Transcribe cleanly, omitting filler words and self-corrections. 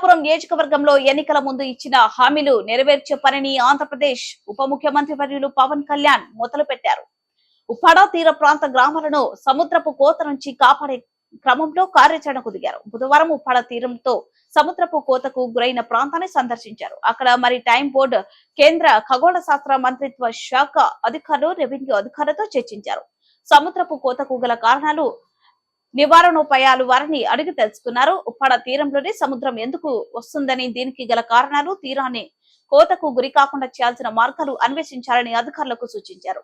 పిఠాపురం నియోజకవర్గంలో ఎన్నికల ముందు ఇచ్చిన హామీలు నెరవేర్చే పనిని ఆంధ్రప్రదేశ్ ఉప ముఖ్యమంత్రి వర్యులు పవన్ కళ్యాణ్ మొదలుపెట్టారు. ఉప్పాడ తీర ప్రాంత గ్రామాలను సముద్రపు కోత నుంచి కాపాడే క్రమంలో కార్యాచరణకు దిగారు. బుధవారం ఉప్పాడ తీరంతో సముద్రపు కోతకు గురైన ప్రాంతాన్ని సందర్శించారు. అక్కడ మరి టైం బోర్డు, కేంద్ర ఖగోళ శాస్త్ర మంత్రిత్వ శాఖ అధికారులు, రెవెన్యూ అధికారులతో చర్చించారు. సముద్రపు కోతకు గల కారణాలు, నివారణోపాయాలు వారిని అడిగి తెలుసుకున్నారు. ఉప్పాడ తీరంలోనే సముద్రం ఎందుకు వస్తుందని, దీనికి గల కారణాలు, తీరాన్ని కోతకు గురి కాకుండా చేయాల్సిన మార్గాలు అన్వేషించాలని అధికారులకు సూచించారు.